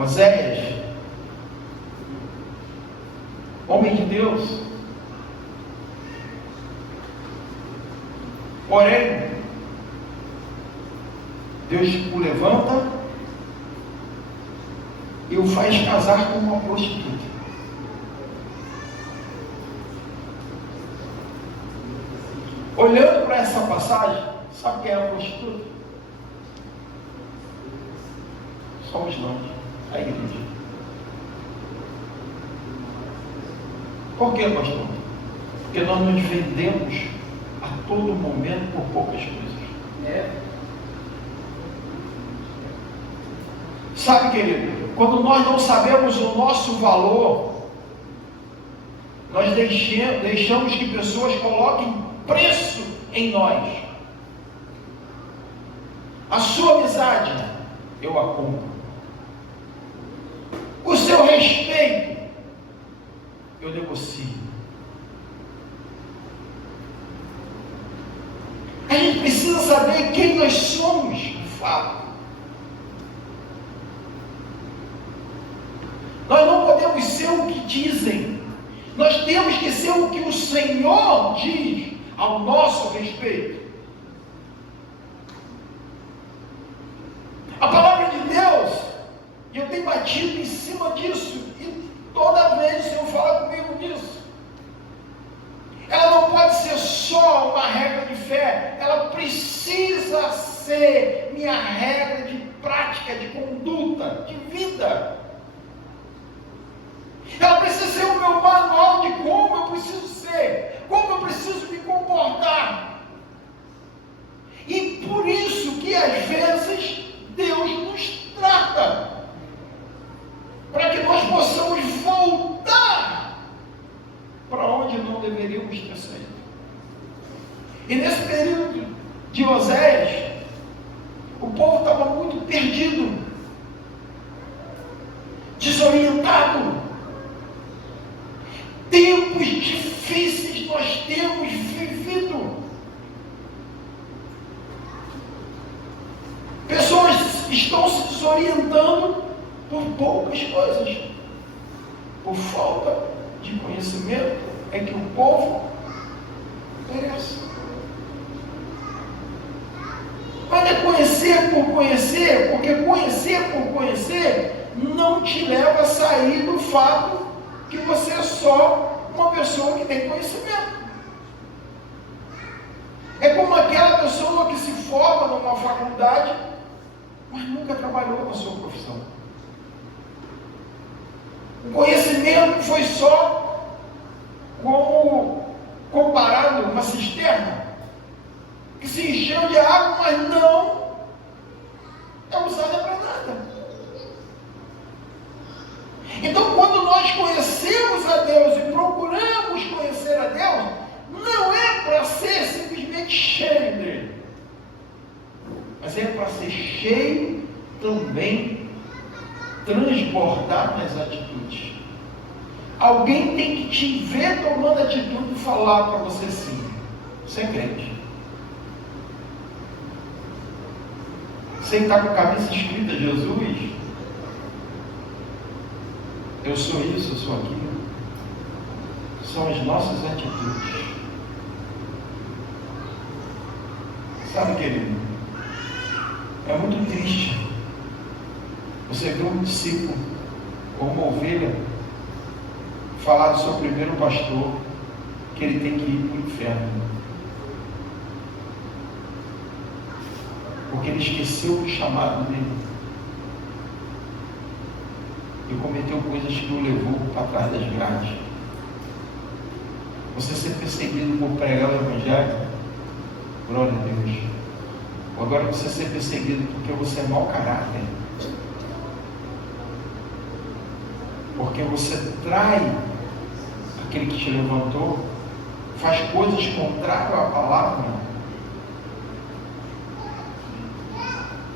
Oséias, homem de Deus, porém, Deus o levanta e o faz casar com uma prostituta. Olhando para essa passagem, sabe quem é a prostituta? Somos nós, a igreja. Por que, pastor? Porque nós nos vendemos a todo momento por poucas coisas. Sabe, querido, quando nós não sabemos o nosso valor, nós deixamos que pessoas coloquem preço em nós. A sua amizade, eu a compro. O seu respeito, eu negocio. A gente precisa saber quem nós somos, de fato. Nós não podemos ser o que dizem. Nós temos que ser o que o Senhor diz ao nosso respeito. A palavra de Deus, e eu tenho batido em cima disso, e toda vez o Senhor fala comigo nisso. Ela não pode ser só uma regra de fé, ela precisa ser minha regra de prática, de conduta, de vida. Ela precisa ser o meu manual de como eu preciso ser, como eu preciso me comportar. E por isso que às vezes Deus nos trata, para que nós possamos voltar para onde não deveríamos ter saído. E nesse período de Oséias, o povo estava muito perdido, desorientado. Tempos difíceis nós temos vivido. Pessoas estão se desorientando por poucas coisas. Por falta de conhecimento é que o povo perece. Mas é conhecer por conhecer, porque conhecer por conhecer não te leva a sair do fato que você é só uma pessoa que tem conhecimento. É como aquela pessoa que se forma numa faculdade, mas nunca trabalhou na sua profissão. O conhecimento foi só como comparado uma cisterna que se encheu de água, mas não é usada para nada. Então, quando nós conhecemos a Deus e procuramos conhecer a Deus, não é para ser simplesmente cheio dele, mas é para ser cheio também, transbordar nas atitudes. Alguém tem que te ver tomando atitude e falar para você assim: você é crente. Você está com a cabeça escrita Jesus? Eu sou isso, eu sou aquilo. São as nossas atitudes. Sabe, querido, é muito triste você ver um discípulo ou uma ovelha falar do seu primeiro pastor que ele tem que ir para o inferno, porque ele esqueceu do chamado dele e cometeu coisas que o levou para trás das grades. Você ser perseguido por pregar o Evangelho, glória a Deus. Ou agora você ser perseguido porque você é mau caráter, porque você trai aquele que te levantou, faz coisas contrárias à palavra.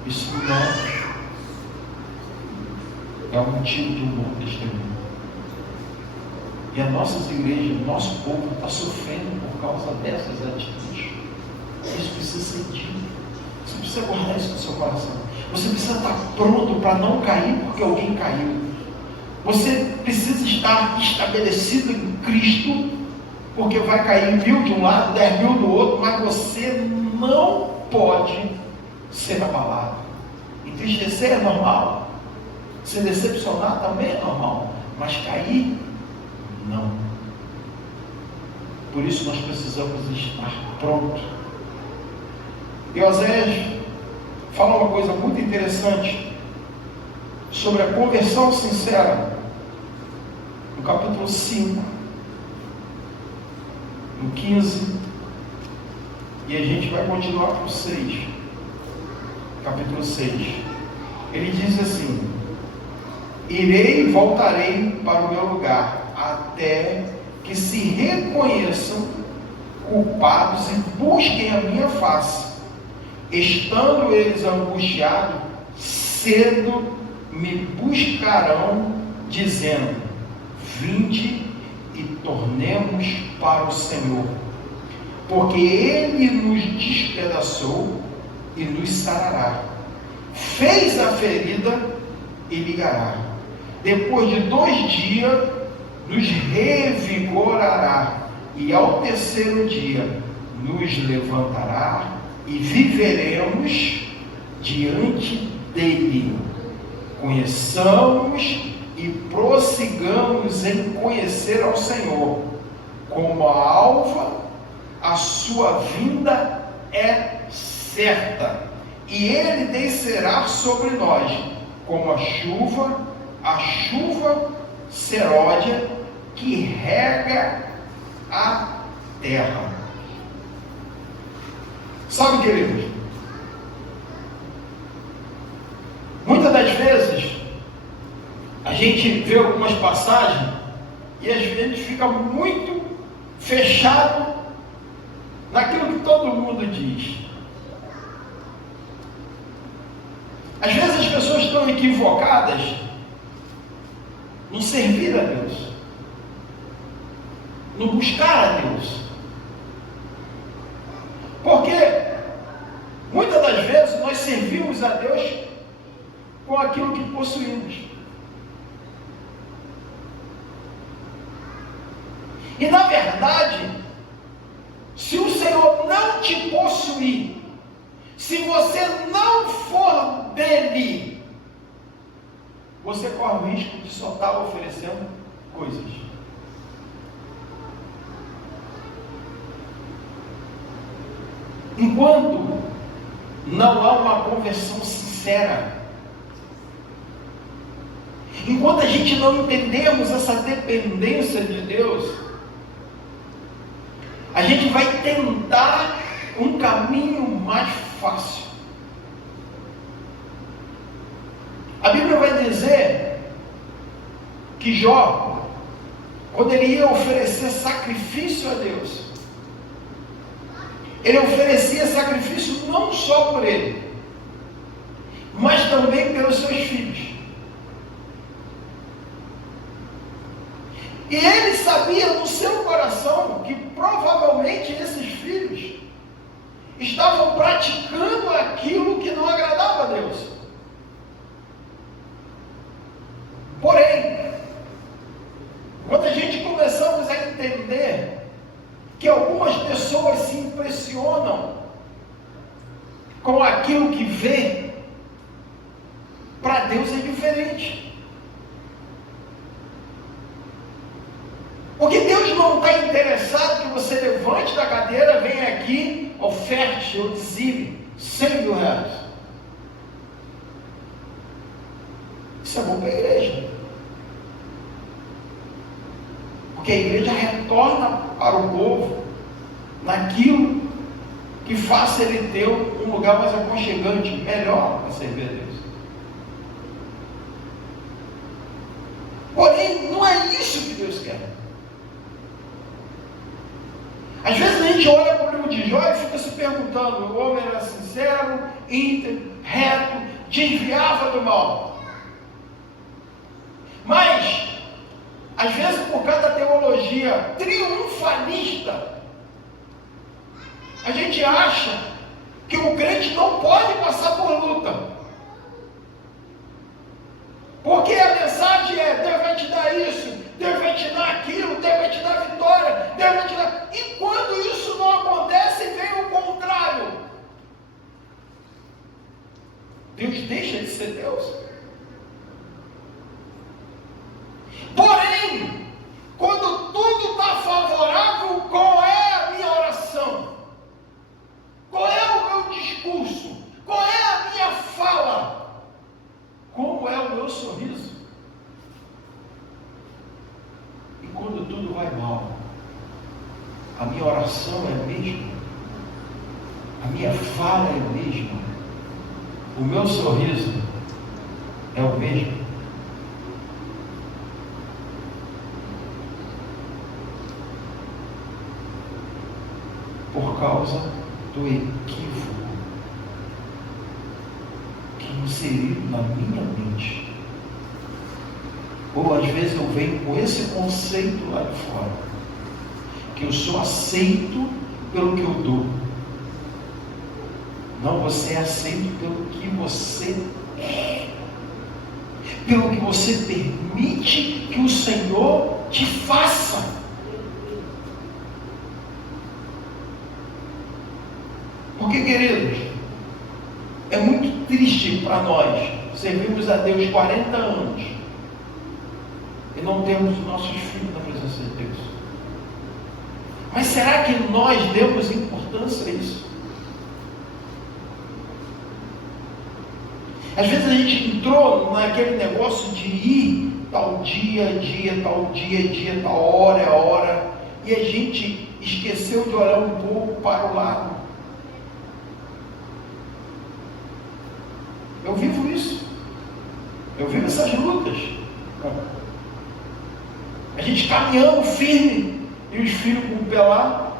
Isso não é um motivo de um bom testemunho. E as nossas igrejas, o nosso povo está sofrendo por causa dessas atitudes. Isso precisa ser dito. Você precisa guardar isso no seu coração. Você precisa estar pronto para não cair porque alguém caiu. Você precisa estar estabelecido em Cristo, porque vai cair 1000 de um lado, 10.000 do outro, mas você não pode ser abalado. Entristecer é normal, se decepcionar também é normal, mas cair, não. Por isso nós precisamos estar prontos. E Oséias fala uma coisa muito interessante sobre a conversão sincera, no capítulo 5, no 15, e a gente vai continuar para o 6, capítulo 6. Ele diz assim: irei e voltarei para o meu lugar, até que se reconheçam culpados e busquem a minha face. Estando eles angustiados, cedo me buscarão, dizendo: vinde e tornemos para o Senhor, porque Ele nos despedaçou e nos sarará, fez a ferida e ligará. Depois de 2 dias nos revigorará, e ao terceiro dia nos levantará, e viveremos diante dele. Conheçamos e prossigamos em conhecer ao Senhor. Como a alva, a sua vinda é certa, e ele descerá sobre nós como a chuva seródia que rega a terra. Sabe, queridos, muitas das vezes a gente vê algumas passagens e às vezes a gente fica muito fechado naquilo que todo mundo diz. Às vezes as pessoas estão equivocadas no servir a Deus, no buscar a Deus, porque muitas das vezes nós servimos a Deus com aquilo que possuímos. E na verdade, se o Senhor não te possuir, se você não for dele, você corre o risco de só estar oferecendo coisas. Enquanto não há uma conversão sincera, enquanto a gente não entendemos essa dependência de Deus, a gente vai tentar um caminho mais fácil. A Bíblia vai dizer que Jó, quando ele ia oferecer sacrifício a Deus, ele oferecia sacrifício não só por ele, mas também pelos seus filhos. E ele sabia no seu coração que provavelmente esses filhos estavam praticando aquilo que não agradava a Deus. Porém, quando a gente começamos a entender que algumas pessoas se impressionam com aquilo que vê, para Deus é diferente. Porque Deus não está interessado que você levante da cadeira, venha aqui, oferte ou dizime 100 mil reais. Isso é bom para a igreja. Porque a igreja retorna para o povo naquilo que faça ele ter um lugar mais aconchegante, melhor para servir a Deus. Porém, não é isso que Deus quer. Às vezes a gente olha para o livro de Jó e fica se perguntando: o homem era sincero, íntegro, reto, desviava do mal. Mas, às vezes, por causa da teologia triunfalista, a gente acha que o crente não pode passar por luta. verdade é, Deus vai te dar isso, Deus vai te dar aquilo, Deus vai te dar vitória, Deus vai te dar... E quando isso não acontece, vem o contrário. Deus deixa de ser Deus. Porém, quando tudo está favorável, qual é a minha oração? Qual é o meu discurso? Qual é a minha fala? Como é o meu sorriso? E quando tudo vai mal, a minha oração é a mesma? A minha fala é a mesma? O meu sorriso é o mesmo? Por causa do equívoco que inserido na minha mente. Ou às vezes eu venho com esse conceito lá de fora, que eu sou aceito pelo que eu dou. Não, você é aceito pelo que você é, pelo que você permite que o Senhor te faça. Porque, queridos, é muito triste para nós servirmos a Deus 40 anos e não temos os nossos filhos na presença de Deus. Mas será que nós demos importância a isso? Às vezes a gente entrou naquele negócio de ir tal dia, tal hora, e a gente esqueceu de olhar um pouco para o lado. Eu vivo isso. Eu vivo essas lutas. A gente caminhando firme e os filhos com o pé lá,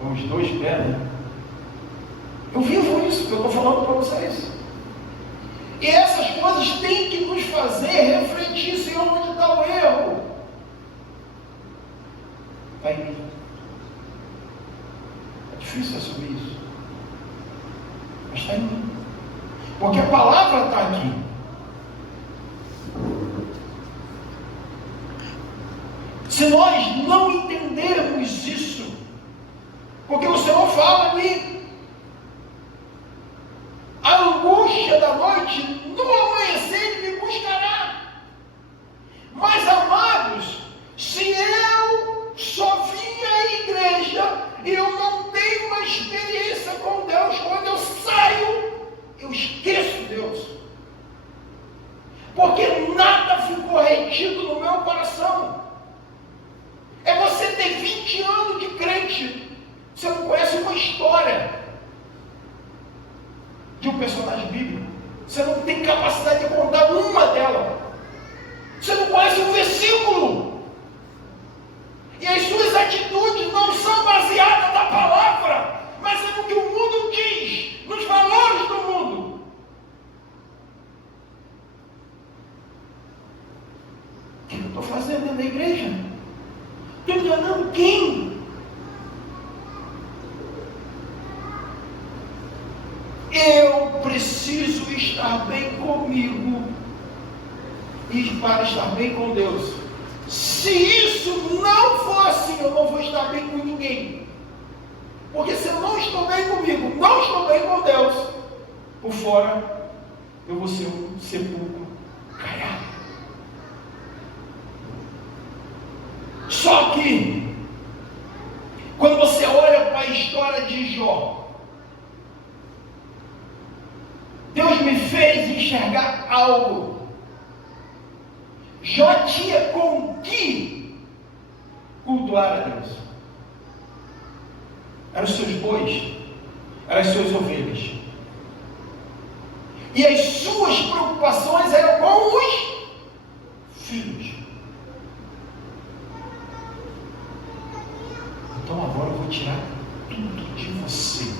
com os dois pés, né? Eu vivo isso que eu estou falando para vocês. E essas coisas têm que nos fazer refletir, Senhor, onde está o erro? Está em mim. É difícil assumir isso, mas está em mim. Porque a palavra está aqui. Se nós não entendermos isso, porque o Senhor fala ali, a angústia da noite, no amanhecer Ele me buscará. Mas, amados, se eu só vim à igreja e eu não tenho uma experiência com Deus, quando eu saio, eu esqueço Deus, porque nada ficou retido no meu coração. É você ter 20 anos de crente, você não conhece uma história de um personagem bíblico, você não tem capacidade de contar uma dela, você não conhece um versículo, e as suas atitudes não são baseadas na palavra, mas é no que o mundo diz, nos valores do mundo. O que eu estou fazendo dentro da igreja? Estou enganando quem? Eu preciso estar bem comigo e para estar bem com Deus. Se isso não for assim, eu não vou estar bem com ninguém. Porque se eu não estou bem comigo, não estou bem com Deus, por fora eu vou ser um sepulcro caiado. Só que, quando você olha para a história de Jó, Deus me fez enxergar algo. Jó tinha com que cultuar a Deus. Eram os seus bois, eram as suas ovelhas. E as suas preocupações eram com os filhos. Então agora eu vou tirar tudo de você.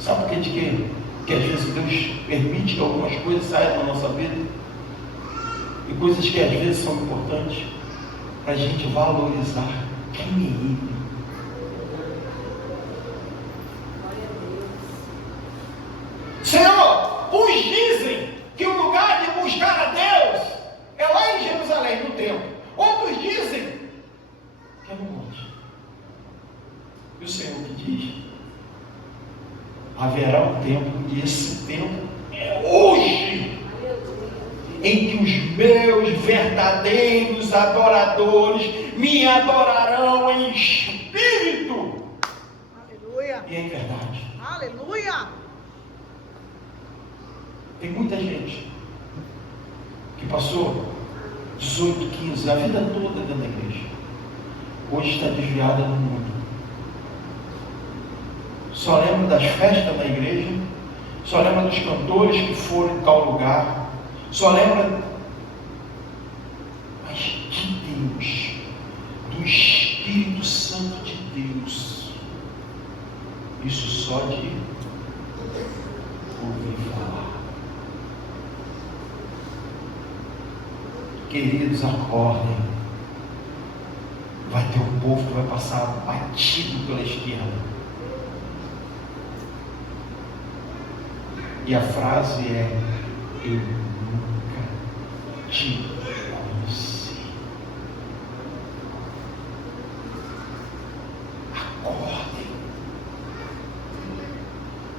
Sabe por que de quê? Que às vezes Deus permite que algumas coisas saiam da nossa vida, e coisas que às vezes são importantes para a gente valorizar quem é Ele. Senhor, uns dizem que o lugar buscar a Deus é lá em Jerusalém, no templo. Outros dizem que é no monte. E o Senhor que diz: haverá um tempo, e esse tempo é hoje, em que os meus verdadeiros adoradores me adorarão em espírito, aleluia, e em verdade. Aleluia! Tem muita gente que passou 18, 15, a vida toda dentro da igreja, hoje está desviada no mundo. Só lembra das festas na igreja, só lembra dos cantores que foram em tal lugar, só lembra, mas de Deus, do Espírito Santo de Deus, isso só de ouvir falar. Queridos, acordem. Vai ter um povo que vai passar batido pela esquerda. E a frase é: eu nunca te conheci. Acordem.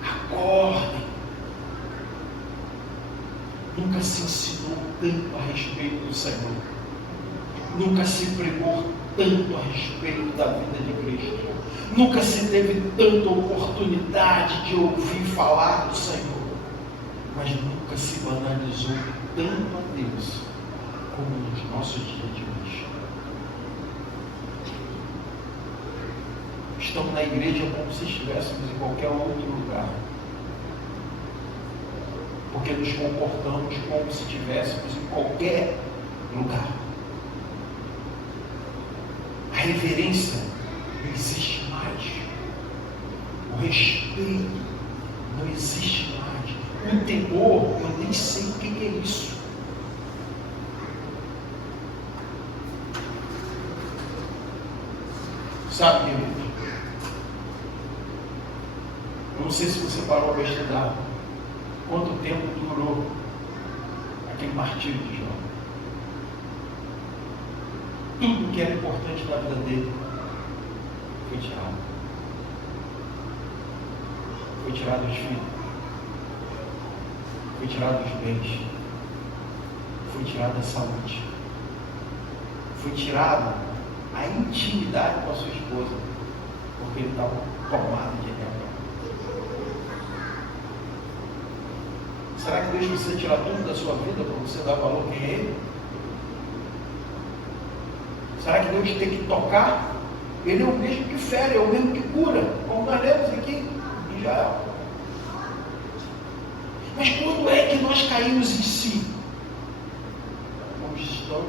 Acordem. Nunca se ensinou tanto a respeito do Senhor. Nunca se pregou tanto a respeito da vida de Cristo. Nunca se teve tanta oportunidade de ouvir falar do Senhor. Mas nunca se banalizou tanto a Deus como nos nossos dias de hoje. Estamos na igreja como se estivéssemos em qualquer outro lugar, porque nos comportamos como se estivéssemos em qualquer lugar. A reverência não existe mais, o respeito não existe mais. O temor, eu nem sei o que é isso. Sabe, querido? Eu não sei se você parou para estudar quanto tempo durou aquele martírio de Jó. Tudo que era importante na vida dele foi tirado. Foi tirado os filhos. Foi tirado os bens, foi tirada a saúde, foi tirado a intimidade com a sua esposa, porque ele estava tomado de rebelde. Será que Deus precisa tirar tudo da sua vida para você dar valor quem é Ele? Será que Deus tem que tocar? Ele é o mesmo que fere, é o mesmo que cura, como nós lemos aqui em Israel. Mas quando é que nós caímos em si? Quando estamos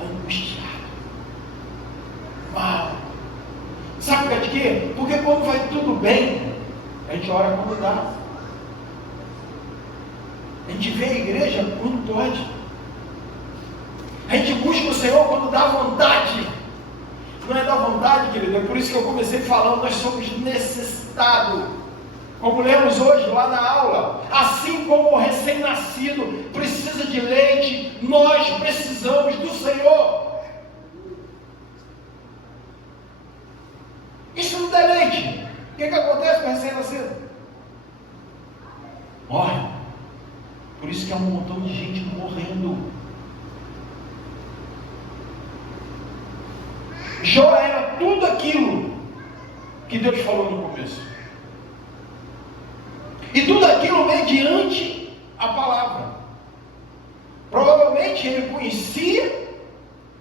angustiados, mal. Sabe por causa de quê? Porque quando vai tudo bem, a gente ora quando dá. A gente vê a igreja quando pode. A gente busca o Senhor quando dá vontade. Não é da vontade, querido. É por isso que eu comecei falando, nós somos necessitados. Como lemos hoje lá na aula, assim como o recém-nascido precisa de leite, nós precisamos do Senhor. Isso não dá leite. O que acontece com o recém-nascido? Morre. Por isso que há um montão de gente morrendo. Jó era tudo aquilo que Deus falou no começo. E tudo aquilo mediante a palavra. Provavelmente ele conhecia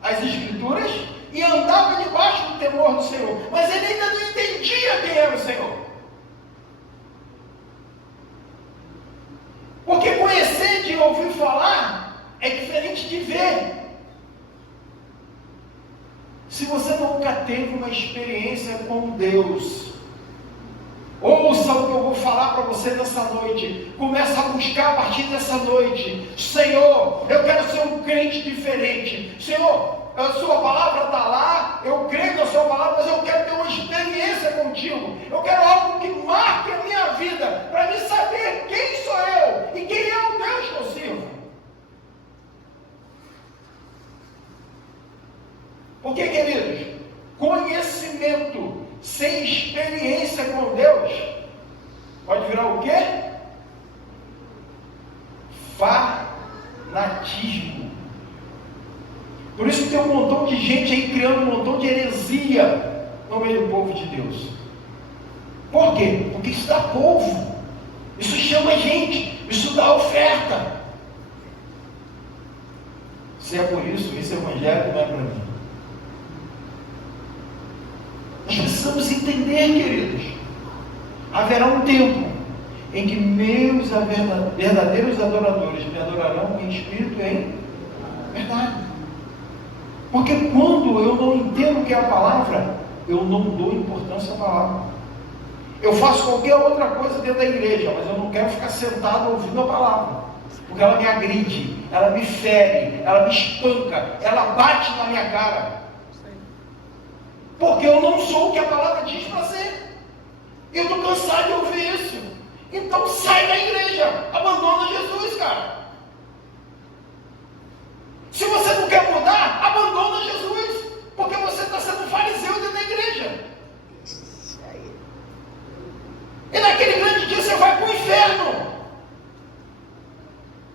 as Escrituras e andava debaixo do temor do Senhor. Mas ele ainda não entendia quem era o Senhor. Porque conhecer de ouvir falar é diferente de ver. Se você nunca teve uma experiência com Deus, ouça o que eu vou falar para você nessa noite. Começa a buscar a partir dessa noite. Senhor, eu quero ser um crente diferente. Senhor, a sua palavra está lá, eu creio na sua palavra, mas eu quero ter uma experiência contigo. Eu quero algo que marque a minha vida, para me saber quem sou eu e quem é o Deus que eu sirvo. sem experiência com Deus, pode virar o quê? Fanatismo. Por isso que tem um montão de gente aí criando um montão de heresia no meio do povo de Deus. Por quê? Porque isso dá povo, isso chama gente, isso dá oferta. Se é por isso, esse evangelho não é para mim. Nós precisamos entender, queridos, haverá um tempo em que meus verdadeiros adoradores me adorarão em espírito e em verdade. Porque quando eu não entendo o que é a palavra, eu não dou importância à palavra. Eu faço qualquer outra coisa dentro da igreja, mas eu não quero ficar sentado ouvindo a palavra, porque ela me agride, ela me fere, ela me espanca, ela bate na minha cara, porque eu não sou o que a palavra diz para ser. Eu estou cansado de ouvir isso. Então sai da igreja, abandona Jesus, cara. Se você não quer mudar, abandona Jesus, porque você está sendo fariseu dentro da igreja. E naquele grande dia você vai para o inferno,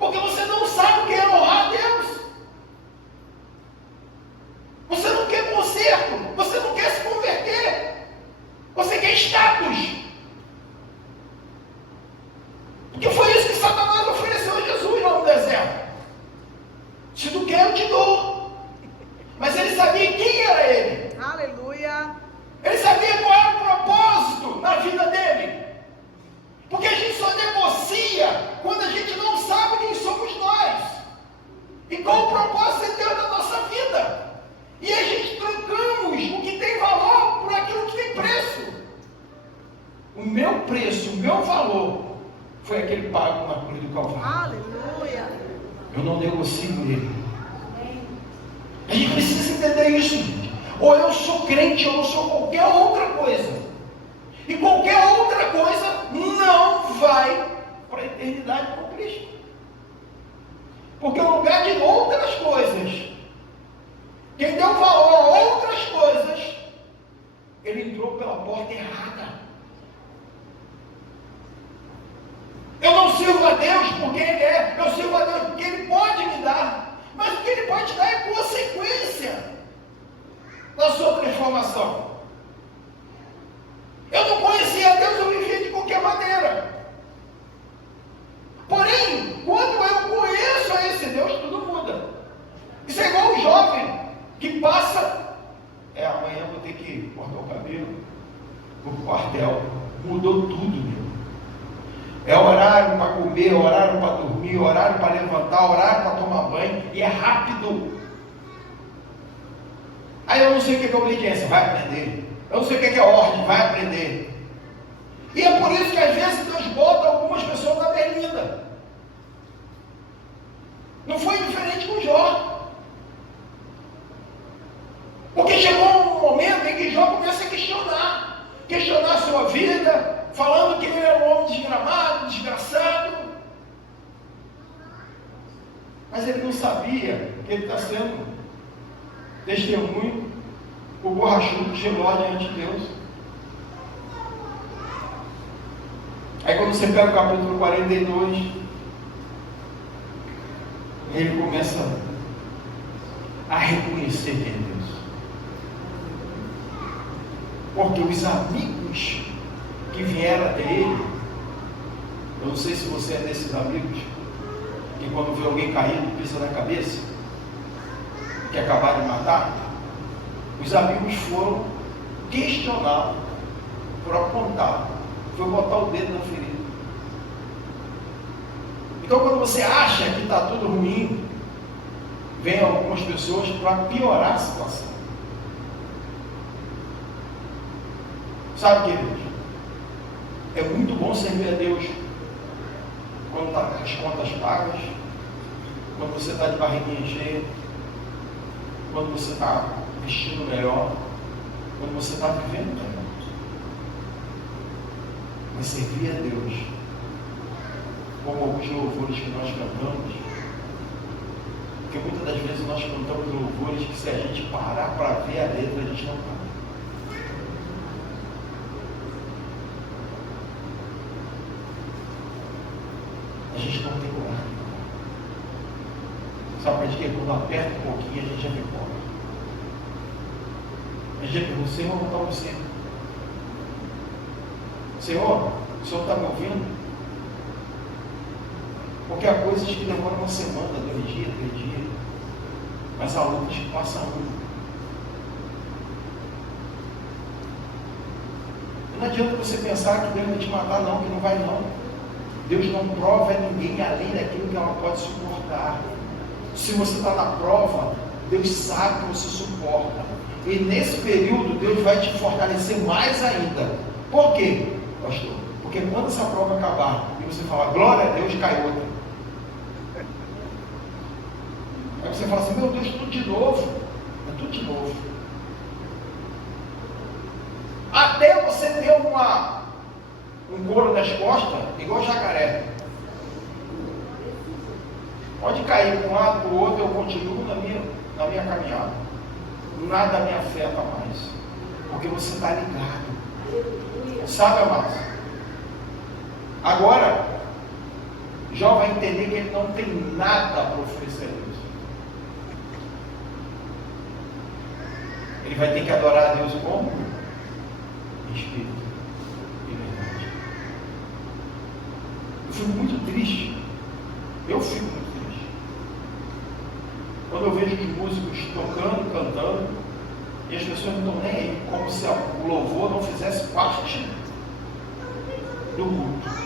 porque você não sabe o que é honrar a Deus. Você não quer conserto, você não quer se converter, você quer status. Porque foi isso que Satanás ofereceu a Jesus lá no deserto. Se tu quer, eu te dou. Mas ele sabia quem era ele. Aleluia. Ele sabia qual era o propósito na vida dele. Porque a gente só negocia quando a gente não sabe quem somos nós. E qual o propósito de Deus na nossa vida. E a gente trocamos o que tem valor por aquilo que tem preço. O meu preço, o meu valor, foi aquele pago na cruz do Calvário. Aleluia. Eu não negocio ele. A gente precisa entender isso, gente. Ou eu sou crente, ou eu sou qualquer outra coisa. E qualquer outra coisa não vai para a eternidade com Cristo. Porque no lugar de outras coisas, quem deu valor a outras coisas, ele entrou pela porta errada. Eu não sirvo a Deus porque Ele é, eu sirvo a Deus porque Ele pode me dar, mas o que Ele pode dar é consequência da sua transformação. Eu não conhecia a Deus, eu vivia de qualquer maneira. Porém, quando eu conheço a esse Deus, tudo muda. Isso é igual um jovem que passa, amanhã vou ter que cortar o cabelo, vou para o quartel, mudou tudo, meu. É horário para comer, horário para dormir, horário para levantar, horário para tomar banho, e é rápido. Aí eu não sei o que é obediência, vai aprender. Eu não sei o que é ordem, vai aprender. E é por isso que às vezes Deus bota algumas pessoas na berlinda. Não foi diferente com Jó. Porque chegou um momento em que Jó começa a questionar a sua vida, falando que ele era um homem desgramado, desgraçado. Mas ele não sabia que ele está sendo testemunho, o borrachudo que chegou lá diante de Deus. Aí quando você pega o capítulo 42, ele começa a reconhecer quem é Deus. Porque os amigos que vieram até ele, eu não sei se você é desses amigos, que quando vê alguém caído, pisa na cabeça, que acabaram de matar, os amigos foram questioná-lo, foram apontar, foi botar o dedo na ferida. Então quando você acha que está tudo ruim, vem algumas pessoas para piorar a situação. Sabe, queridos? É muito bom servir a Deus quando está com as contas pagas, quando você está de barriguinha cheia, quando você está vestindo melhor, quando você está vivendo melhor. Mas servir a Deus, como alguns louvores que nós cantamos, porque muitas das vezes nós cantamos louvores que, se a gente parar para ver a letra, a gente não para. a gente não tem lugar. Sabe para quê? Quando aperta um pouquinho, a gente já pipoca. A gente já pergunta, Senhor, não está você? Senhor, o Senhor está me ouvindo? Porque há coisas que demoram uma semana, 2 dias, 3 dias. Mas há outras que passam um. Não adianta você pensar que Deus vai te matar, não, que não vai não. Deus não prova ninguém além daquilo que ela pode suportar. Se você está na prova, Deus sabe que você suporta. E nesse período, Deus vai te fortalecer mais ainda. Por quê, pastor? Porque quando essa prova acabar, e você falar, glória a Deus, cai outra. Aí você fala assim, meu Deus, tudo de novo. É tudo de novo. Até você ter um couro nas costas, igual jacaré. Pode cair para um lado, para o outro, eu continuo na minha caminhada. Nada me afeta mais. Porque você está ligado. Sabe, amados? Agora, Jó vai entender que ele não tem nada para oferecer a Deus. Ele vai ter que adorar a Deus como? Espírito e verdade. Eu fico muito triste. Eu fico muito triste quando eu vejo os músicos tocando, cantando, e as pessoas não estão nem aí, como se o louvor não fizesse parte do culto.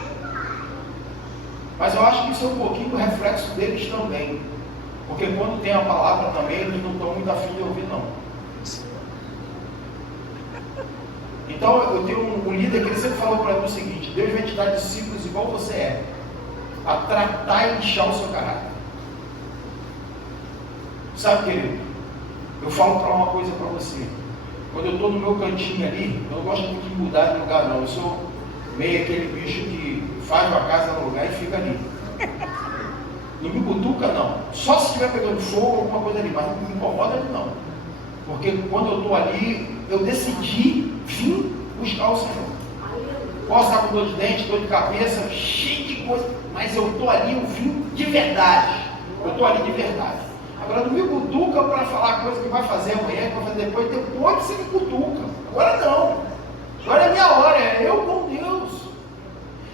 Mas eu acho que isso é um pouquinho do reflexo deles também, porque quando tem a palavra também, eles não estão muito afim de ouvir, não. Então eu tenho um líder que ele sempre falou para mim o seguinte: Deus vai te dar discípulos igual você é, a tratar e inchar o seu caráter. Sabe, querido, eu falo para uma coisa para você. Quando eu estou no meu cantinho ali, eu não gosto muito de mudar de lugar não. Eu sou meio aquele bicho que faz uma casa no lugar e fica ali. Não me cutuca não. Só se estiver pegando fogo, alguma coisa ali, mas não me incomoda ali não. Porque quando eu estou ali, eu decidi vir buscar o Senhor. Posso estar com dor de dente, dor de cabeça, cheio de coisa, mas eu estou ali, eu vim de verdade. Eu estou ali de verdade. Agora não me cutuca para falar coisa que vai fazer amanhã, que vai fazer depois você me cutuca. Agora não. Agora é minha hora, é eu com Deus.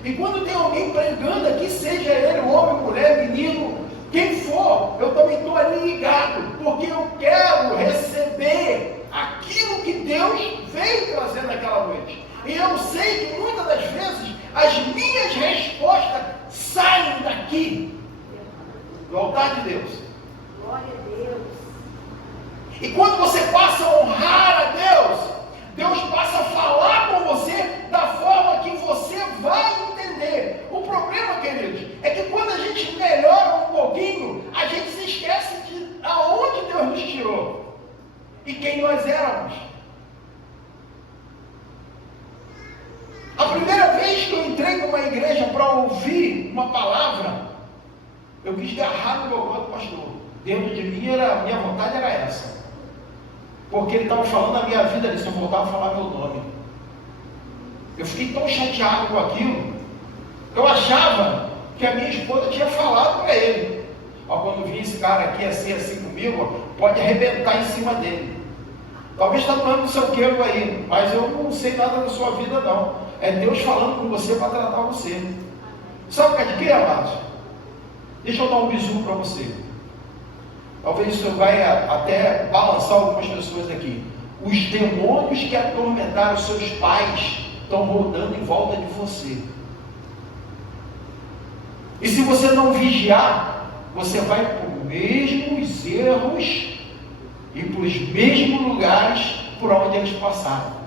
E quando tem alguém pregando aqui, seja ele homem, mulher, menino, quem for, eu também estou ali ligado, porque eu quero receber aquilo que Deus veio trazer naquela noite. E eu sei que muitas das vezes as minhas respostas saem daqui, do altar de Deus. Glória a Deus. E quando você passa a honrar a Deus, Deus passa a falar com você da forma que você vai entender. O problema, queridos, é que quando a gente melhora um pouquinho, a gente se esquece de aonde Deus nos tirou e quem nós éramos. A primeira vez que eu entrei numa igreja para ouvir uma palavra, eu quis agarrar no gogó do pastor. Dentro de mim, a minha vontade era essa. Porque ele estava falando da minha vida ali, se eu voltava a falar meu nome. Eu fiquei tão chateado com aquilo. Eu achava que a minha esposa tinha falado para ele: ó, quando vir esse cara aqui assim comigo, ó, pode arrebentar em cima dele. Talvez está doendo o seu queijo aí, mas eu não sei nada da sua vida não. É Deus falando com você para tratar você. Sabe o que é de quê, amados? Deixa eu dar um bisu para você. Talvez isso vai até balançar algumas pessoas aqui. Os demônios que atormentaram seus pais estão rodando em volta de você. E se você não vigiar, você vai para os mesmos erros e para os mesmos lugares por onde eles passaram.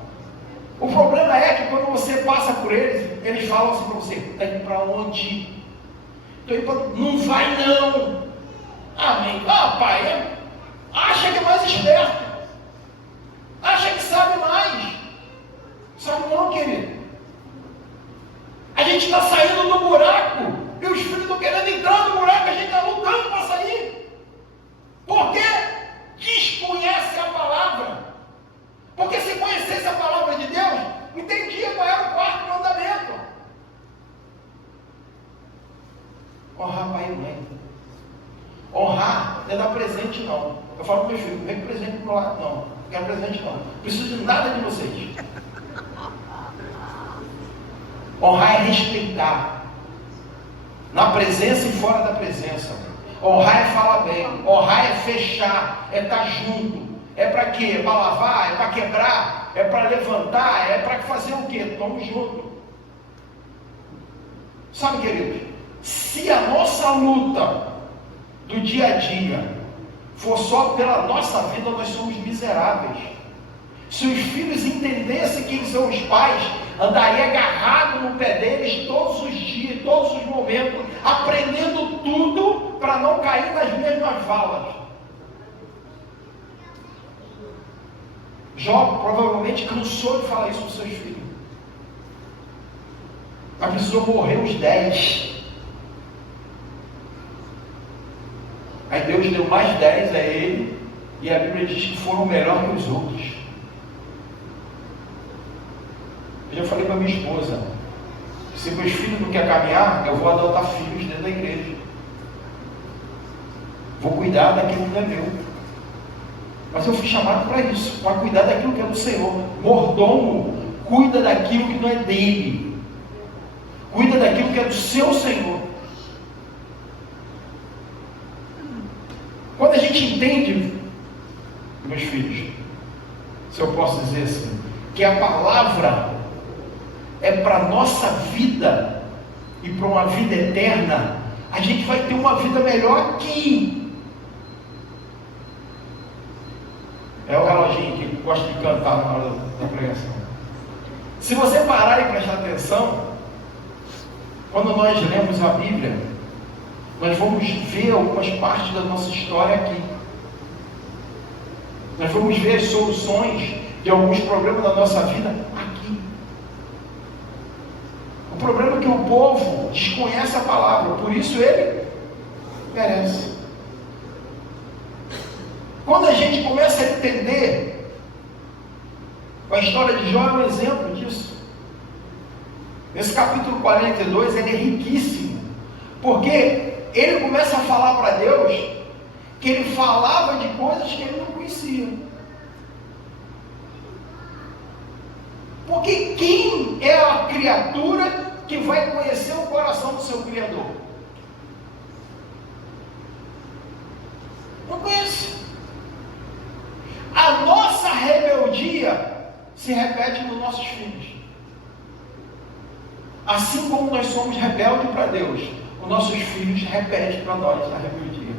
O problema é que quando você passa por eles falam assim para você: está indo para onde? Estou indo para... Não vai não. Amém. Ah, pai, acha que é mais esperto. Acha que sabe mais. Sabe não, querido. A gente está saindo do buraco e os filhos estão querendo entrar no buraco, a gente está lutando para sair. Por quê? Desconhece a palavra. Porque se conhecesse a palavra de Deus, entendia qual era o quarto mandamento. Honrar pai e mãe. Honrar não é dar presente, não. Eu falo para meus filhos, não vem com presente pro meu lado, não. Não quero presente, não. Não preciso de nada de vocês. Honrar é respeitar. Na presença e fora da presença. Honrar é falar bem. Honrar é fechar. É estar junto. É para quê? É para lavar? É para quebrar? É para levantar? É para fazer o quê? Estamos juntos. Sabe, queridos? Se a nossa luta do dia a dia for só pela nossa vida, nós somos miseráveis. Se os filhos entendessem quem são os pais, andaria agarrado no pé deles todos os dias, todos os momentos, aprendendo tudo para não cair nas mesmas valas. Jó provavelmente cansou de falar isso para os seus filhos, mas precisou morrer os 10. Aí Deus deu mais 10 a ele, e a Bíblia diz que foram melhor que os outros. Eu já falei para minha esposa, se meus filhos não querem caminhar, eu vou adotar filhos dentro da igreja. Vou cuidar daquilo que não é meu. Mas eu fui chamado para isso, para cuidar daquilo que é do Senhor. Mordomo cuida daquilo que não é dele. Cuida daquilo que é do seu Senhor. Quando a gente entende, meus filhos, se eu posso dizer assim, que a palavra é para a nossa vida e para uma vida eterna, a gente vai ter uma vida melhor aqui. É o reloginho que gosta de cantar na hora da pregação. Se você parar e prestar atenção, quando nós lemos a Bíblia, nós vamos ver algumas partes da nossa história aqui. Nós vamos ver as soluções de alguns problemas da nossa vida aqui. O problema é que o povo desconhece a palavra, por isso ele merece. Quando a gente começa a entender, a história de Jó é um exemplo disso. Esse capítulo 42 ele é riquíssimo, porque ele começa a falar para Deus que ele falava de coisas que ele não conhecia. Porque quem é a criatura que vai conhecer o coração do seu Criador? Não conhece. A nossa rebeldia se repete nos nossos filhos. Assim como nós somos rebeldes para Deus, os nossos filhos repetem para nós a rebeldia.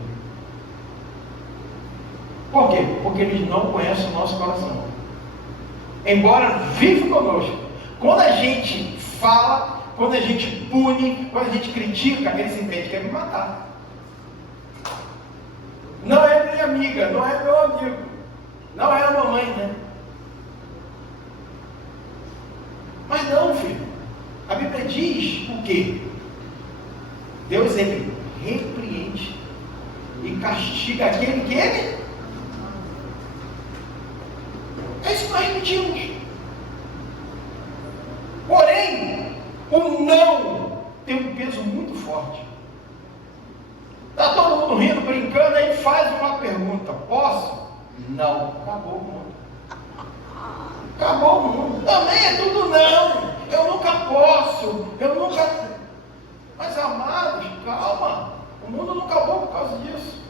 Por quê? Porque eles não conhecem o nosso coração. Embora vivam conosco. Quando a gente fala, quando a gente pune, quando a gente critica, eles entendem que quer me matar. Não é minha amiga, não é meu amigo. Não é a mamãe, né? Mas não, filho. A Bíblia diz o quê? Deus, ele repreende e castiga aquele que ele... É isso que nós repetimos. Porém, o não tem um peso muito forte. Está todo mundo rindo, brincando, aí faz uma pergunta: posso? Não. Acabou o mundo. Acabou o mundo. Também é tudo não. Eu nunca posso. Eu nunca... Mas amados, calma. O mundo não acabou por causa disso.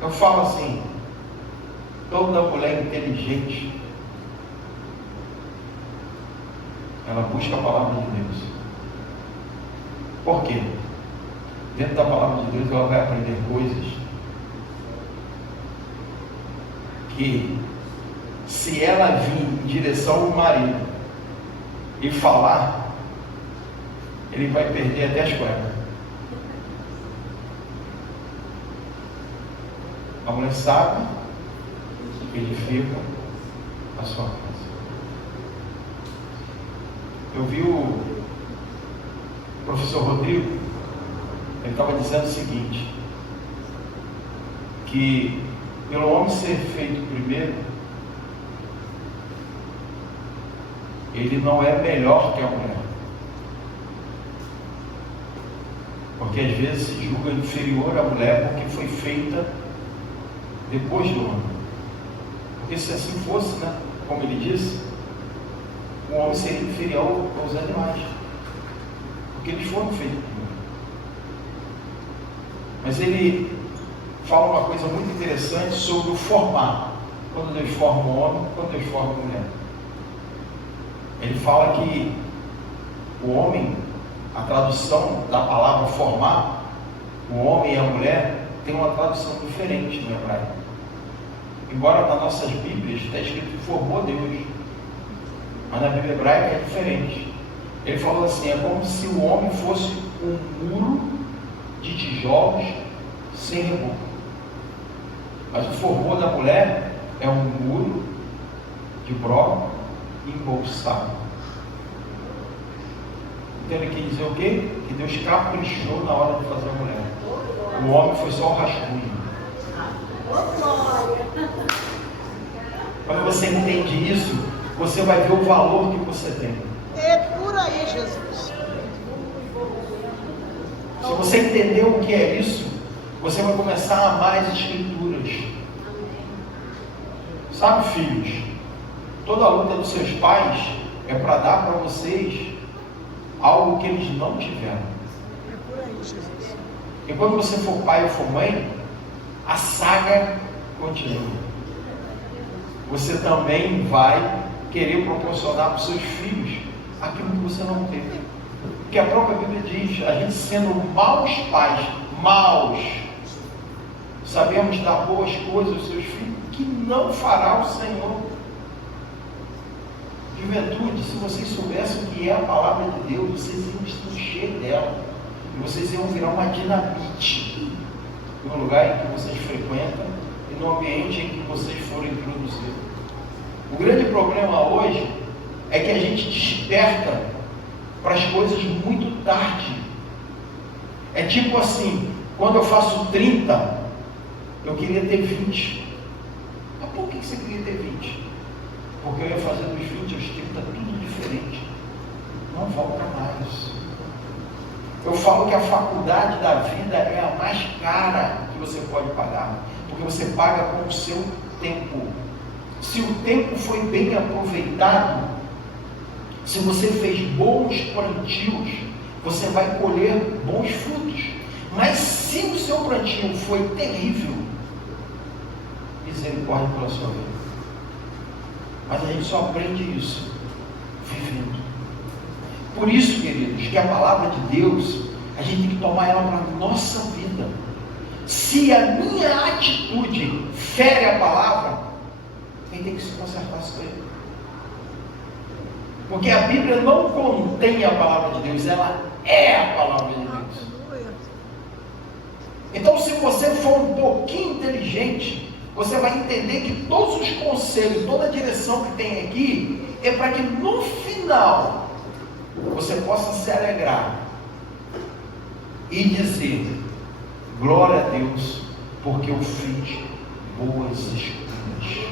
Eu falo assim: toda mulher inteligente, ela busca a palavra de Deus. Por quê? Dentro da palavra de Deus ela vai aprender coisas que, se ela vir em direção ao marido e falar, ele vai perder até as cuecas. A mulher sabe que edifica a sua casa. Eu vi o professor Rodrigo, ele estava dizendo o seguinte, que pelo homem ser feito primeiro, ele não é melhor que a mulher. Porque às vezes se julga inferior à mulher porque foi feita depois do homem. Porque se assim fosse, né, como ele disse, o homem seria inferior aos animais. Porque eles foram feitos por Deus. Mas ele fala uma coisa muito interessante sobre o formar. Quando Deus forma o homem, quando Deus forma a mulher. Ele fala que o homem, a tradução da palavra formar, o homem e a mulher, tem uma tradução diferente no hebraico. Embora nas nossas Bíblias está escrito que formou Deus, mas na Bíblia hebraica é diferente. Ele falou assim: é como se o homem fosse um muro de tijolos sem reboco. Mas o formou da mulher é um muro de broco embolsado. Então ele quis dizer o quê? Que Deus caprichou na hora de fazer a mulher. O homem foi só o rascunho. Quando você entende isso, você vai ver o valor que você tem. É por aí, Jesus. Se você entender o que é isso, você vai começar a amar as Escrituras. Sabe, filhos, toda a luta dos seus pais é para dar para vocês algo que eles não tiveram. É por aí, Jesus. E quando você for pai ou for mãe, a saga continua. Você também vai querer proporcionar para os seus filhos aquilo que você não teve. Porque a própria Bíblia diz: a gente sendo maus pais, maus, sabemos dar boas coisas aos seus filhos, que não fará o Senhor. Juventude, se vocês soubessem o que é a palavra de Deus, vocês iam se encher dela, e vocês iam virar uma dinamite no lugar em que vocês frequentam e no ambiente em que vocês forem introduzidos. O grande problema hoje é que a gente desperta para as coisas muito tarde. É tipo assim: quando eu faço 30, eu queria ter 20. Mas por que você queria ter 20? Porque eu ia fazer dos 20 aos 30 tudo diferente. Não volta mais. Eu falo que a faculdade da vida é a mais cara que você pode pagar, porque você paga com o seu tempo. Se o tempo foi bem aproveitado, se você fez bons plantios, você vai colher bons frutos. Mas se o seu plantio foi terrível, misericórdia pela sua vida. Mas a gente só aprende isso vivendo. Por isso, queridos, que a palavra de Deus, a gente tem que tomar ela para a nossa vida. Se a minha atitude fere a palavra, quem tem que se consertar sou eu. Porque a Bíblia não contém a palavra de Deus, ela é a palavra de Deus. Então, se você for um pouquinho inteligente, você vai entender que todos os conselhos, toda a direção que tem aqui, é para que no final você possa se alegrar e dizer: glória a Deus, porque eu fiz boas escolhas.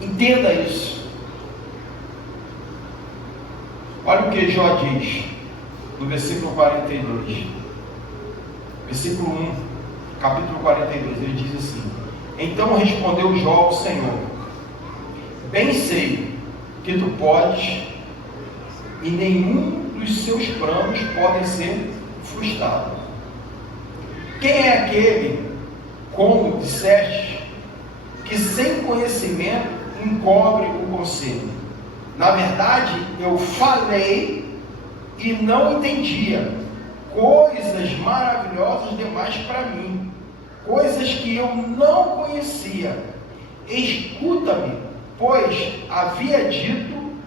Entenda isso. Olha o que Jó diz no versículo 42, versículo 1, capítulo 42, ele diz assim: então respondeu Jó ao Senhor: bem sei que tu podes, e nenhum dos seus planos podem ser frustrados. Quem é aquele, como disseste, que sem conhecimento encobre o conselho? Na verdade, eu falei e não entendia coisas maravilhosas demais para mim, coisas que eu não conhecia. Escuta-me, pois havia dito: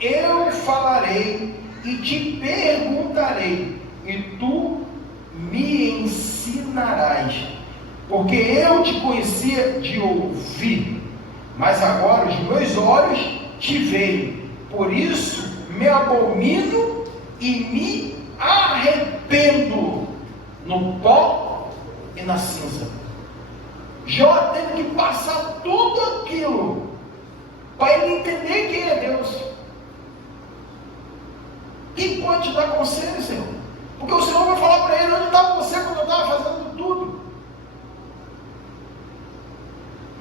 eu falarei e te perguntarei, e tu me ensinarás, porque eu te conhecia de ouvir, mas agora os meus olhos te veem. Por isso me abomino e me arrependo no pó e na cinza. Jó teve que passar tudo aquilo para ele entender quem é Deus. Quem pode te dar conselho, Senhor? Porque o Senhor vai falar para ele: onde estava você quando eu estava fazendo tudo?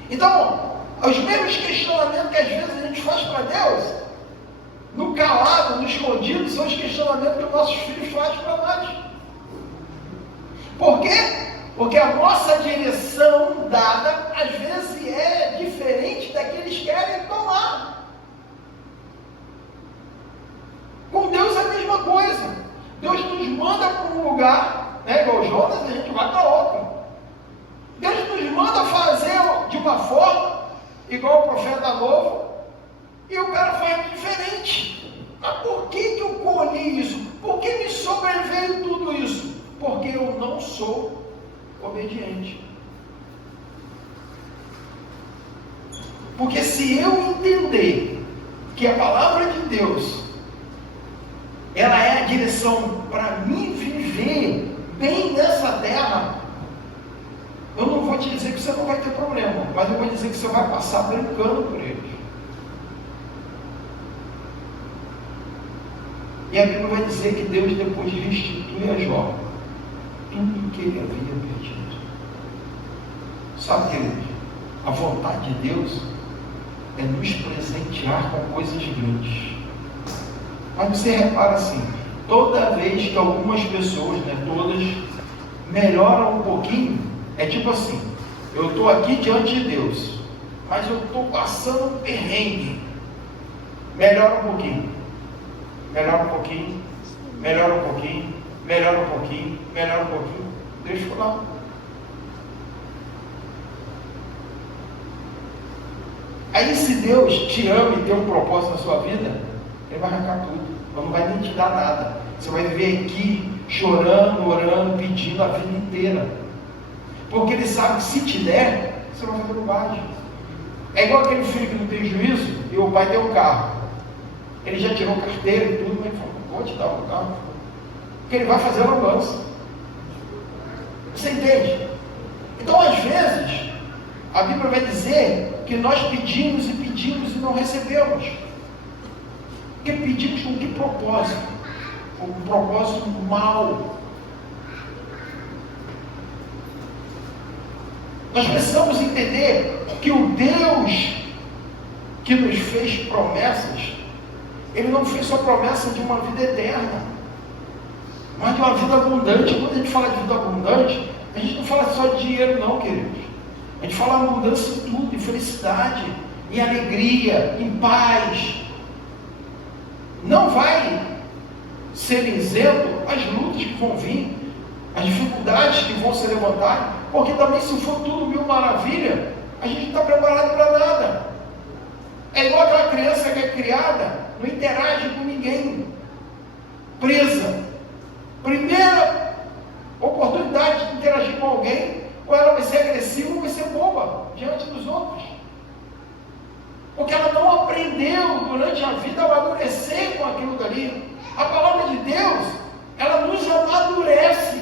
Então, os mesmos questionamentos que às vezes a gente faz para Deus, no calado, no escondido, são os questionamentos que os nossos filhos fazem para nós. Por quê? Porque a nossa direção dada, às vezes, é diferente da que eles querem tomar. Com Deus é a mesma coisa. Deus nos manda para um lugar, né, igual Jonas, a gente vai para outro. Deus nos manda fazer de uma forma, igual o profeta novo, e o cara faz diferente. Mas por que eu colhi isso? Por que me sobreveio tudo isso? Porque eu não sou obediente. Porque se eu entender que a palavra de Deus, ela é a direção para mim viver bem nessa terra, eu não vou te dizer que você não vai ter problema, mas eu vou dizer que você vai passar brincando por eles. E a Bíblia vai dizer que Deus depois restitui a Jó tudo que ele havia perdido. Sabe, queridos, a vontade de Deus é nos presentear com coisas grandes. Mas você repara assim, toda vez que algumas pessoas, né, todas, melhoram um pouquinho, é tipo assim: eu estou aqui diante de Deus, mas eu estou passando um perrengue. Melhora um pouquinho, melhora um pouquinho, melhora um pouquinho, melhora um pouquinho, melhora um pouquinho, deixa eu falar. Aí, se Deus te ama e tem um propósito na sua vida, Ele vai arrancar tudo, Ele não vai nem te dar nada. Você vai viver aqui chorando, orando, pedindo a vida inteira, porque Ele sabe que se te der, você vai fazer bobagem. É igual aquele filho que não tem juízo e o pai tem um carro. Ele já tirou carteira e tudo, mas ele falou: vou te dar um carro, porque ele vai fazer a lambança. Você entende? Então, às vezes, a Bíblia vai dizer que nós pedimos e pedimos e não recebemos. Porque pedimos com que propósito? Com um propósito mau. Nós precisamos entender que o Deus que nos fez promessas, Ele não fez só promessa de uma vida eterna, mas de uma vida abundante. Quando a gente fala de vida abundante, a gente não fala só de dinheiro não, queridos. A gente fala abundância em tudo, em felicidade, em alegria, em paz. Não vai ser isento as lutas que vão vir, as dificuldades que vão se levantar, porque também, se for tudo mil maravilha, a gente não está preparado para nada. É igual aquela criança que é criada, não interage com ninguém, presa. Primeira oportunidade de interagir com alguém, ou ela vai ser agressiva ou vai ser boba diante dos outros, porque ela não aprendeu durante a vida a amadurecer com aquilo dali. A palavra de Deus, ela nos amadurece.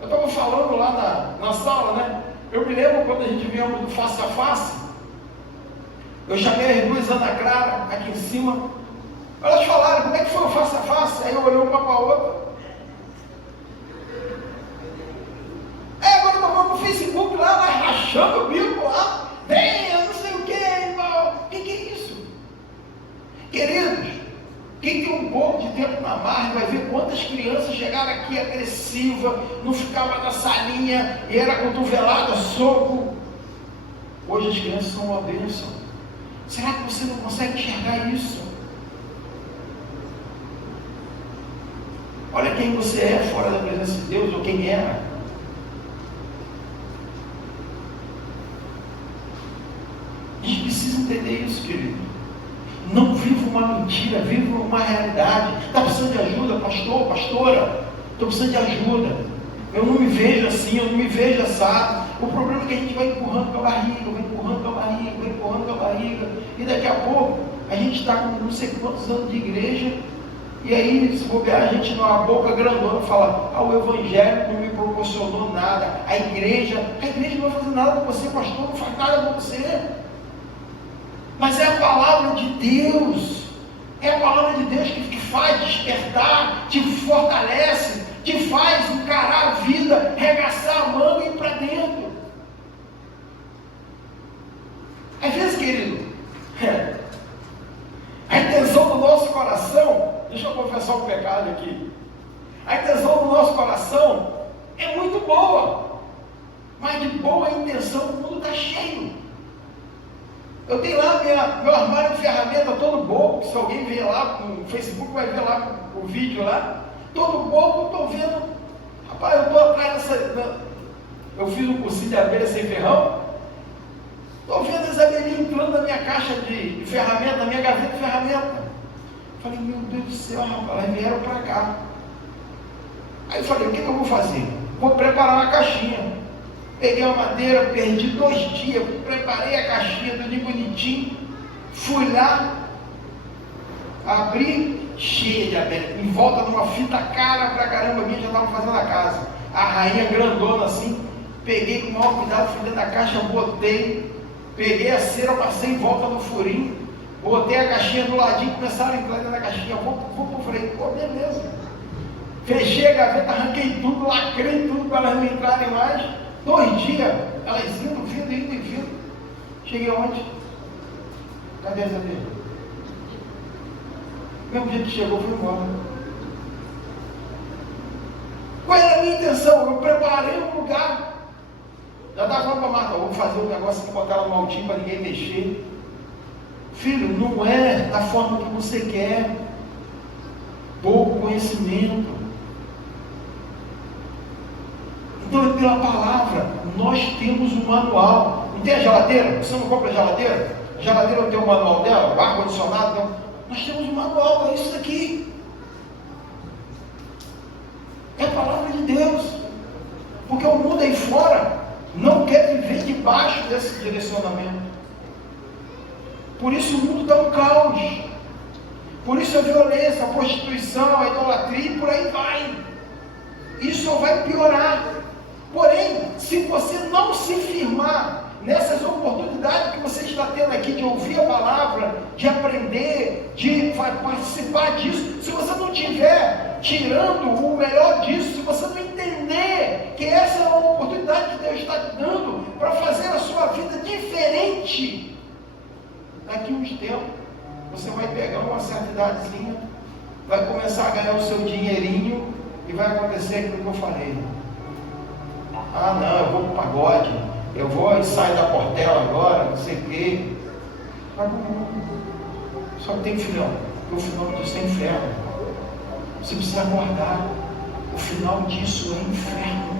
Eu estava falando lá na sala, né? Eu me lembro quando a gente viemos do face a face, eu chamei as duas Ana Clara aqui em cima, elas falaram: como é que foi o face a face? Aí eu olhei uma para a outra. Agora eu estou no Facebook lá, rachando o bico lá, venha, não sei o que, irmão. O que é isso? Queridos, quem tem um pouco de tempo na margem vai ver quantas crianças chegaram aqui agressivas, não ficava na salinha e era cotovelada, soco. Hoje as crianças são uma bênção. Será que você não consegue enxergar isso? Olha quem você é fora da presença de Deus, ou quem era. A gente precisa entender isso, querido. Não viva uma mentira, viva uma realidade. Está precisando de ajuda, pastor, pastora? Estou precisando de ajuda. Eu não me vejo assim, eu não me vejo assado. O problema é que a gente vai empurrando com a barriga, vai empurrando com a barriga, vai empurrando com a barriga. E daqui a pouco, a gente está com não sei quantos anos de igreja. E aí, se bobear, a gente numa boca grandona fala: o evangelho não me proporcionou nada. A igreja não vai fazer nada com você, pastor, não faz nada com você. Mas é a palavra de Deus É a palavra de Deus que te faz despertar, te fortalece, te faz encarar a vida, regaçar a mão e ir para dentro. Às vezes, querido, a intenção do nosso coração, deixa eu confessar um pecado aqui, a intenção do nosso coração é muito boa, mas de boa intenção o mundo está cheio. Eu tenho lá meu armário de ferramenta todo bobo, se alguém ver lá no Facebook, vai ver lá o vídeo lá, todo bobo, estou vendo, rapaz, eu estou atrás dessa, eu fiz um cursinho de abelha sem ferrão, estou vendo as abelhinhas entrando na minha caixa de ferramenta, na minha gaveta de ferramenta. Falei, meu Deus do céu, rapaz, elas vieram para cá. Aí eu falei, o que eu vou fazer? Vou preparar uma caixinha. Peguei a madeira, perdi 2 dias, preparei a caixinha, tudo bonitinho, fui lá, abri, cheia de abelha, em volta de uma fita cara pra caramba, minha já estava fazendo a casa, a rainha grandona assim, peguei com o maior cuidado, fui dentro da caixa, botei, peguei a cera, passei em volta do furinho, botei a caixinha do ladinho, começaram a entrar dentro da caixinha, falei, pô, beleza, fechei a gaveta, arranquei tudo, lacrei tudo para elas não entrarem mais. 2 dias, elas indo, vindo. Cheguei ontem. Cadê essa abelha? Mesmo dia que chegou, foi embora. Qual era a minha intenção? Eu preparei um lugar. Já estava falando para a Marta, vou fazer um negócio aqui, botar ela no altinho para ninguém mexer. Filho, não é da forma que você quer. Pouco conhecimento. Então, pela palavra, nós temos um manual. Não tem a geladeira? Você não compra a geladeira? A geladeira não tem o manual dela? O ar-condicionado? Não. Nós temos um manual, é isso aqui. É a palavra de Deus. Porque o mundo aí fora não quer viver debaixo desse direcionamento. Por isso o mundo está um caos. Por isso a violência, a prostituição, a idolatria e por aí vai. Isso só vai piorar. Porém, se você não se firmar nessas oportunidades que você está tendo aqui de ouvir a palavra, de aprender, de participar disso, se você não estiver tirando o melhor disso, se você não entender que essa é uma oportunidade que Deus está te dando para fazer a sua vida diferente, daqui uns tempos, você vai pegar uma certa idadezinha, vai começar a ganhar o seu dinheirinho e vai acontecer aquilo que eu falei. Ah não, eu vou para o pagode, eu vou sair da Portela agora, não sei o quê. Só que tem filhão, porque o final disso é inferno. Você precisa aguardar. O final disso é inferno.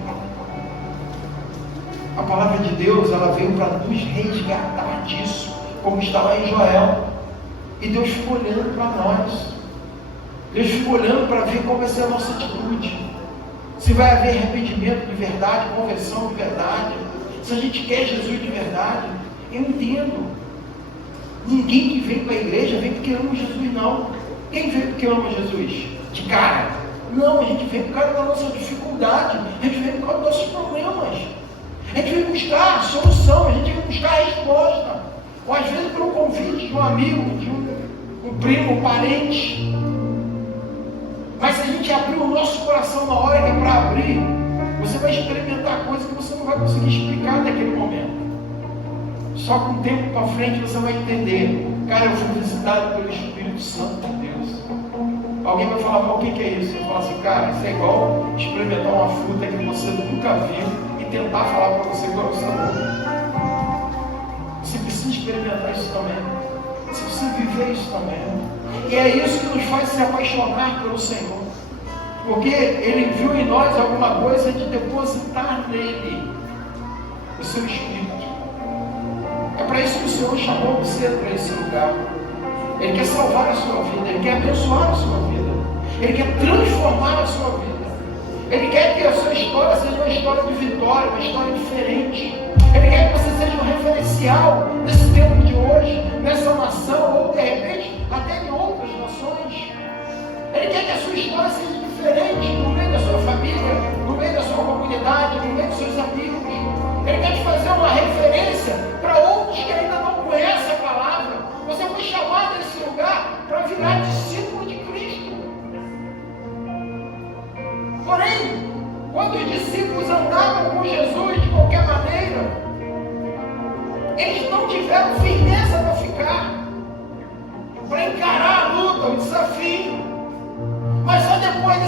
A palavra de Deus, ela veio para nos resgatar disso, como está lá em Joel. E Deus ficou olhando para nós. Deus ficou olhando para ver qual vai ser a nossa atitude. Se vai haver arrependimento de verdade, conversão de verdade. Se a gente quer Jesus de verdade. Eu entendo. Ninguém que vem para a igreja vem porque ama Jesus, não. Quem vem porque ama Jesus? De cara? Não, a gente vem por causa da nossa dificuldade. A gente vem por causa dos nossos problemas. A gente vem buscar a solução. A gente vem buscar a resposta. Ou às vezes por um convite de um amigo, de um primo, um parente. Mas se a gente abrir o nosso coração na hora que é para abrir, você vai experimentar coisas que você não vai conseguir explicar naquele momento. Só com o tempo para frente você vai entender. Cara, eu fui visitado pelo Espírito Santo de Deus. Alguém vai falar, mas o que é isso? Eu falo assim, cara, isso é igual experimentar uma fruta que você nunca viu e tentar falar para você qual é o sabor. Você precisa experimentar isso também. Você precisa viver isso também. E é isso que nos faz se apaixonar pelo Senhor. Porque Ele viu em nós alguma coisa de depositar nele o seu Espírito. É para isso que o Senhor chamou você para esse lugar. Ele quer salvar a sua vida. Ele quer abençoar a sua vida. Ele quer transformar a sua vida. Ele quer que a sua história seja uma história de vitória, uma história diferente. Ele quer que você seja um referencial nesse tempo de hoje, nessa nação, ou de repente até em outras nações. Ele quer que a sua história seja diferente no meio da sua família, no meio da sua comunidade, no meio dos seus amigos. Ele quer te fazer uma referência para outros que ainda não conhecem a palavra. Você foi chamado nesse lugar para virar discípulo. Porém, quando os discípulos andavam com Jesus de qualquer maneira, eles não tiveram firmeza para ficar, para encarar a luta, o desafio. Mas só depois